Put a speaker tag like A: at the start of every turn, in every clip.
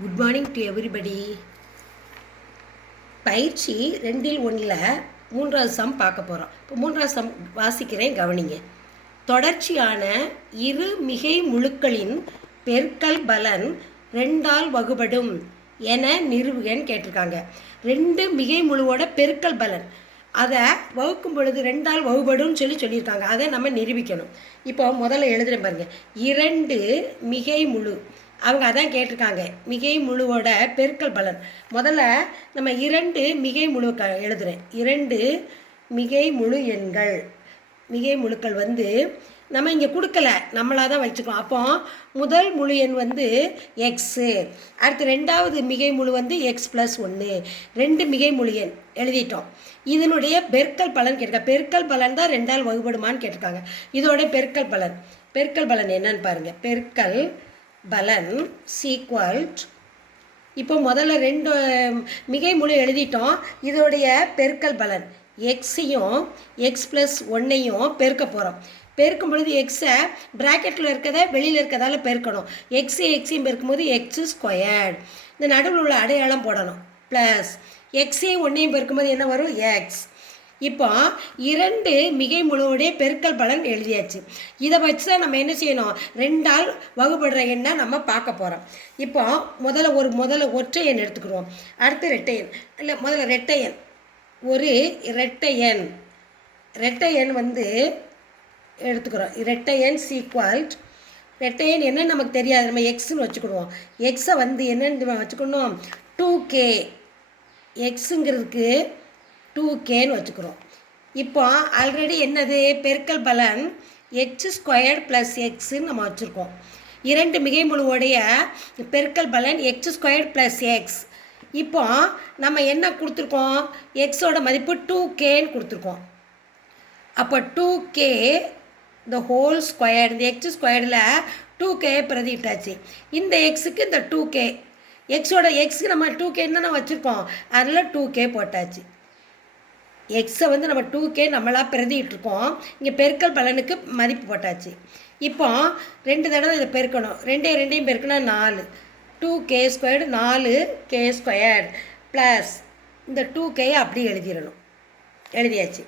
A: Good morning to everybody பயிற்சி ரெண்டில் ஒன்றில் மூன்றாவது சம் பார்க்க போகிறோம் இப்போ மூன்றாவது சம் வாசிக்கிறேன் கவனிங்க. தொடர்ச்சியான இரு மிகை முழுக்களின் பெருக்கல் பலன் ரெண்டால் வகுபடும் என நிறுவுகன்னு கேட்டிருக்காங்க. ரெண்டு மிகை முழுவோட பெருக்கல் பலன். அதை வகுக்கும் பொழுது ரெண்டால் வகுபடும்னு சொல்லி சொல்லியிருக்காங்க. அதை நம்ம நிரூபிக்கணும். இப்போ முதல்ல எழுதுகிறேன் பாருங்கள் இரண்டு மிகை முழு அவங்க அதான் கேட்டிருக்காங்க மிகை முழுவோட பெருக்கல் பலன். முதல்ல நம்ம இரண்டு மிகை முழு க எழுதுறேன். இரண்டு மிகை முழு எண்கள். மிகை முழுக்கள் வந்து நம்ம இங்கே கொடுக்கல நம்மளாக தான் வச்சுக்கோம் அப்போ முதல் முழு எண் வந்து எக்ஸு அடுத்து ரெண்டாவது மிகை முழு வந்து எக்ஸ் ப்ளஸ் ஒன்று ரெண்டு மிகை முழு எண் எழுதிட்டோம். இதனுடைய பெருக்கல் பலன் கேட்டிருக்காங்க பெருக்கல் பலன் தான் ரெண்டால் வகுபடுமான்னு கேட்டிருக்காங்க. இதோட பெருக்கல் பலன். பெருக்கல் பலன் என்னன்னு பாருங்கள் பெருக்கல் பலன் சீக்வல்ட். இப்போ முதல்ல ரெண்டு மிகை முழு எழுதிட்டோம். இதோடைய பெருக்கல் பலன். எக்ஸையும் எக்ஸ் ப்ளஸ் ஒன்னையும் பெருக்க போகிறோம் பெருக்கும் பொழுது எக்ஸை ப்ராக்கெட்டில் இருக்கிறத வெளியில் இருக்கிறதால பெருக்கணும். எக்ஸு எக்ஸையும் பெருக்கும்போது எக்ஸு ஸ்கொயர்ட் இந்த நடுவில் உள்ள அடையாளம் போடணும். ப்ளஸ் எக்ஸையும் ஒன்றையும் பெருக்கும்போது என்ன வரும்? எக்ஸ் இப்போ இரண்டு மிகை முழுவுடைய பெருக்கல் பலன் எழுதியாச்சு. இதை வச்சு தான் நம்ம என்ன செய்யணும்? ரெண்டால் வகுபடுற எண்ணை நம்ம பார்க்க போகிறோம் இப்போ முதல்ல ஒரு முதல்ல ஒற்றை எண் எடுத்துக்கிறோம் அடுத்து ரெட்டை எண். இல்லை முதல்ல ரெட்டை எண். ஒரு ரெட்டை எண். ரெட்டை எண் வந்து எடுத்துக்கிறோம். ரெட்டை எண் சீக்வல்ட் ரெட்டை எண் என்னன்னு நமக்கு தெரியாது. நம்ம எக்ஸ்னு வச்சுக்கிடுவோம். எக்ஸை வந்து என்னென்னு வச்சுக்கணும்? டூ கே எக்ஸுங்கிறதுக்கு டூ கேன்னு வச்சுக்கிறோம். இப்போ ஆல்ரெடி என்னது? பெருக்கல் பலன் எக்ஸ் ஸ்கொயர்ட் ப்ளஸ் எக்ஸுன்னு நம்ம வச்சுருக்கோம். இரண்டு மிகை முழுவோடைய பெருக்கல் பலன் எக்ஸ் ஸ்கொயர்ட் ப்ளஸ் எக்ஸ் இப்போ நம்ம என்ன கொடுத்துருக்கோம்? எக்ஸோட மதிப்பு டூ கேன்னு கொடுத்துருக்கோம். அப்போ டூ கே இந்த ஹோல் ஸ்கொயர் இந்த எக்ஸ் ஸ்கொயர்டில் டூ கே பிரதிட்டாச்சு இந்த எக்ஸுக்கு இந்த டூ கே எக்ஸோட எக்ஸுக்கு நம்ம டூ கேன்னு தானே வச்சுருக்கோம். அதில் டூ கே போட்டாச்சு. எக்ஸை வந்து நம்ம டூ கே நம்மளாக பிரதிட்டுருக்கோம் இங்கே பெருக்கல் பலனுக்கு மதிப்பு போட்டாச்சு. இப்போ ரெண்டு தடவை இதை பெருக்கணும். ரெண்டே ரெண்டையும் பெருக்கினா நாலு. டூ கே ஸ்கொயர்டு நாலு கே ஸ்கொயர்டு ப்ளஸ் இந்த டூ கே அப்படி எழுதிடணும். எழுதியாச்சு.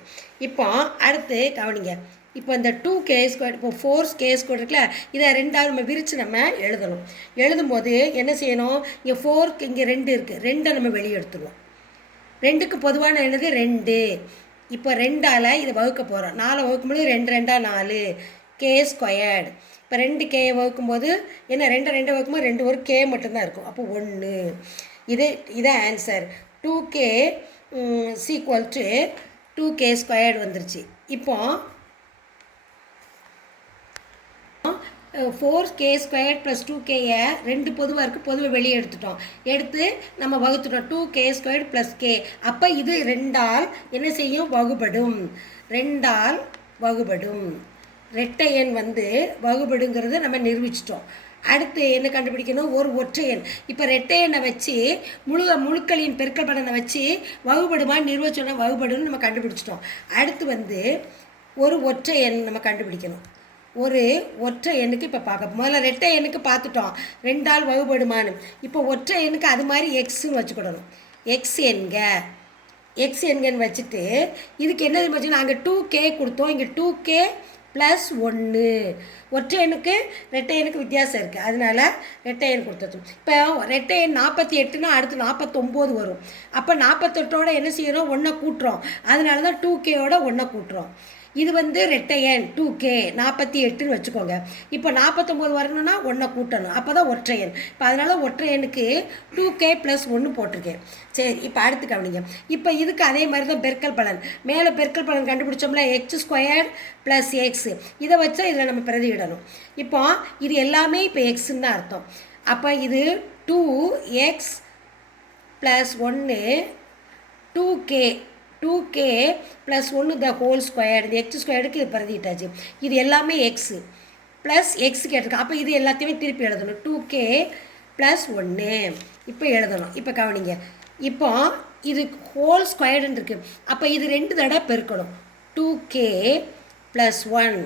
A: இப்போ அடுத்து கவனிங்க. இப்போ இந்த டூ கே ஸ்கொயர் இப்போ ஃபோர் கே ஸ்கொயர் இருக்குல்ல இதை ரெண்டாவது நம்ம விரித்து நம்ம எழுதணும். எழுதும்போது என்ன செய்யணும்? இங்கே ஃபோர்க்கு இங்கே ரெண்டு இருக்குது ரெண்டை நம்ம வெளியே எடுத்துருவோம் ரெண்டுக்கு பொதுவான என்னது ரெண்டு. இப்போ ரெண்டால் இதை வகுக்க போகிறோம் நாலை வகுக்கும்போது ரெண்டு ரெண்டாக நாலு. கே ஸ்கொயர்டு இப்போ ரெண்டு கே வகுக்கும்போது என்ன ரெண்டு ரெண்டு வகுக்கும்போது ரெண்டு ஒரு கே மட்டும்தான் இருக்கும். அப்போ ஒன்று இது இதான் answer two K equal to two K squared வந்துருச்சு. இப்போ four K square plus two கேயை ரெண்டு பொதுவாக இருக்குது பொதுவை வெளியே எடுத்துட்டோம். எடுத்து நம்ம வகுத்துட்டோம். Two K square plus K அப்போ இது ரெண்டால் என்ன செய்யும்? வகுபடும். ரெண்டால் வகுபடும். ரெட்டை எண் வந்து வகுபடுங்கிறத நம்ம நிரூபிச்சிட்டோம். அடுத்து என்ன கண்டுபிடிக்கணும்? ஒரு ஒற்றை எண். இப்போ ரெட்டை எண்ணை வச்சு முழு முழுக்களின் பெருக்கல் படனை வச்சு வகுபடுமா நிர்வச்சோன்னா வகுபடுன்னு நம்ம கண்டுபிடிச்சிட்டோம். அடுத்து வந்து ஒரு ஒற்றை எண் நம்ம கண்டுபிடிக்கணும். ஒரு ஒற்றை எண்ணுக்கு இப்போ பார்க்க முதல்ல ரெட்டை எண்ணுக்கு பார்த்துட்டோம் ரெண்டால் வகுபடுமான்னு. இப்போ ஒற்றை எண்ணுக்கு அது மாதிரி எக்ஸுன்னு வச்சுக்கிடணும். எக்ஸ் எண்க எக்ஸ் எண்கன்னு வச்சுட்டு இதுக்கு என்ன வச்சு நாங்கள் டூ கே கொடுத்தோம். இங்கே டூ கே ப்ளஸ் ஒன்று ஒற்றை எண்ணுக்கு ரெட்டை எண்ணுக்கு வித்தியாசம் இருக்குது அதனால ரெட்டை எண் கொடுத்துருச்சோம் இப்போ ரெட்டை எண் நாற்பத்தி எட்டுனா அடுத்து நாற்பத்தொம்போது வரும். அப்போ நாற்பத்தெட்டோட என்ன செய்கிறோம் ஒன்றை கூட்டுறோம். அதனால தான் டூ கேயோட ஒன்றை கூட்டுறோம். இது வந்து ரெட்டையன் டூ கே நாற்பத்தி எட்டுன்னு வச்சுக்கோங்க. இப்போ நாற்பத்தொம்போது வரணும்னா ஒன்றை கூட்டணும். அப்போ தான் ஒற்றையன் இப்போ அதனால் ஒற்றையனுக்கு டூ கே ப்ளஸ் ஒன்று போட்டிருக்கேன். சரி இப்போ அடுத்து கவனிங்க. இப்போ இதுக்கு அதே மாதிரி தான் பெருக்கல் பலன். மேலே பெருக்கல் பலன் கண்டுபிடிச்சோம்ல எக்ஸ் ஸ்கொயர் ப்ளஸ் எக்ஸ் இதை வச்சா இதில் நம்ம பிரதியிடணும். இப்போ இது எல்லாமே இப்போ எக்ஸுன்னு தான் அர்த்தம். அப்போ இது டூ எக்ஸ் ப்ளஸ் ஒன்று two K two K plus ஒன்று த ஹோல் ஸ்கொயர் இந்த எக்ஸ் ஸ்கொயருக்கு இது பிரதிட்டாச்சு இது எல்லாமே எக்ஸு ப்ளஸ் எக்ஸ் கேட்டிருக்கேன் அப்போ இது எல்லாத்தையுமே திருப்பி எழுதணும். டூ கே ப்ளஸ் ஒன்று இப்போ எழுதணும். இப்போ கவனிங்க. இப்போ இது ஹோல் ஸ்கொயர்டுன்னு இருக்குது அப்போ இது ரெண்டு தடவை பெருக்கணும். Two K plus one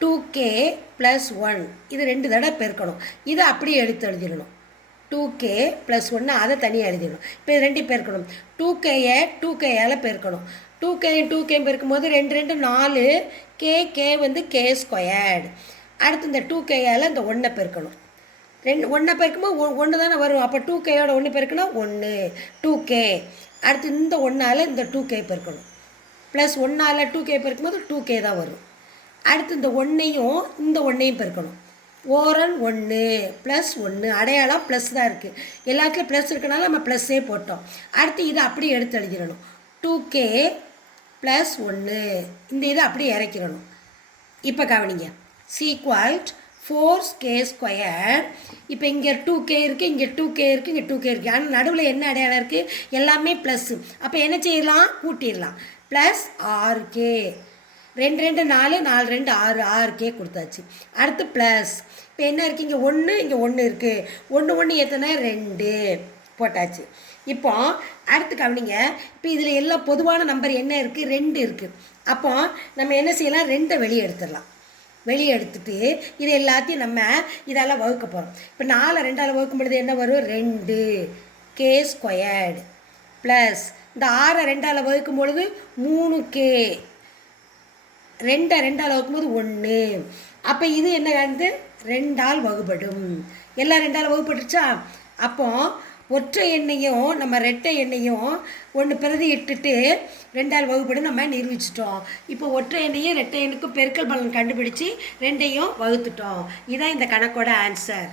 A: two K plus one இது ரெண்டு தடவை பெருக்கணும். இதை அப்படியே எடுத்து எழுதிடணும். டூ கே ப்ளஸ் ஒன்று அதை தனியாக எழுதிடணும் இப்போ இது ரெண்டு பெருக்கணும் டூ கேயை டூ கேயால் பெருக்கணும் டூ கே டூ கே பெருக்கும்போது ரெண்டு ரெண்டு நாலு கே கே வந்து கே ஸ்கொயர்டு அடுத்து இந்த டூ கேயால் இந்த ஒன்றை பெருக்கணும் ரெண்டு ஒன்றை பெருக்கும்போது ஒ ஒன்று தானே வரும் அப்போ டூ கேயோட ஒன்று பெருக்குனா ஒன்று டூ கே அடுத்து இந்த ஒன்றால் இந்த டூ கே பெருக்கணும் ப்ளஸ் ஒன்றால் டூ கே பெருக்கும்போது டூ கே தான் வரும் அடுத்து இந்த ஒன்றையும் இந்த ஒன்றையும் பெருக்கணும் ஓரன் ஒன்று ப்ளஸ் ஒன்று அடையாளம் ப்ளஸ் தான் இருக்குது எல்லாத்துலேயும் ப்ளஸ் இருக்கனால நம்ம ப்ளஸ்ஸே போட்டோம். அடுத்து இதை அப்படியே எடுத்து எழுதிடணும். டூ கே ப்ளஸ் ஒன்று. இந்த இதை அப்படியே இறக்கிடணும். இப்போ கவனிங்க. சீக்வல்ட் ஃபோர் கே ஸ்கொயர் இப்போ இங்கே டூ கே இருக்குது இங்கே டூ கே இருக்குது இங்கே டூ கே இருக்குது ஆனால் நடுவில் என்ன அடையாளம் இருக்குது எல்லாமே ப்ளஸ்ஸு அப்போ என்ன செய்யலாம்? கூட்டிடலாம். ப்ளஸ் ஆறு கே ரெண்டு ரெண்டு நாலு நாலு ரெண்டு ஆறு ஆறு கே கொடுத்தாச்சு. அடுத்து ப்ளஸ் இப்போ என்ன இருக்குது இங்கே ஒன்று இங்கே ஒன்று இருக்குது ஒன்று ஒன்று எத்தனை ரெண்டு போட்டாச்சு. இப்போ அடுத்து கவனிங்க. இப்போ இதில் எல்லாம் பொதுவான நம்பர் என்ன இருக்குது ரெண்டு இருக்குது அப்போ நம்ம என்ன செய்யலாம்? ரெண்டை வெளியே எடுத்துடலாம். வெளியே எடுத்துட்டு இது எல்லாத்தையும் நம்ம இதால் வகுக்க போகிறோம் இப்போ நாலு ரெண்டால் வகுக்கும் பொழுது என்ன வரும்? ரெண்டு கே ஸ்கொயர்டு ப்ளஸ் இந்த ஆறை ரெண்டால் வகுக்கும் பொழுது மூணு கே ரெண்டை ரெண்டால் வகுக்கும்போது ஒன்று அப்போ இது என்ன ரெண்டால் வகுப்படும் எல்லாம் ரெண்டால் வகுப்பட்டுச்சா அப்போ ஒற்றை எண்ணையும் நம்ம ரெட்டை எண்ணையும் ஒன்று பிரதி இட்டுட்டு ரெண்டால் வகுப்படும் நம்ம நிரூபிச்சிட்டோம். இப்போ ஒற்றை எண்ணையும் ரெட்டை எண்ணுக்கும் பெருக்கல் பலன் கண்டுபிடிச்சி ரெண்டையும் வகுத்துட்டோம். இதான் இந்த கணக்கோட ஆன்சர்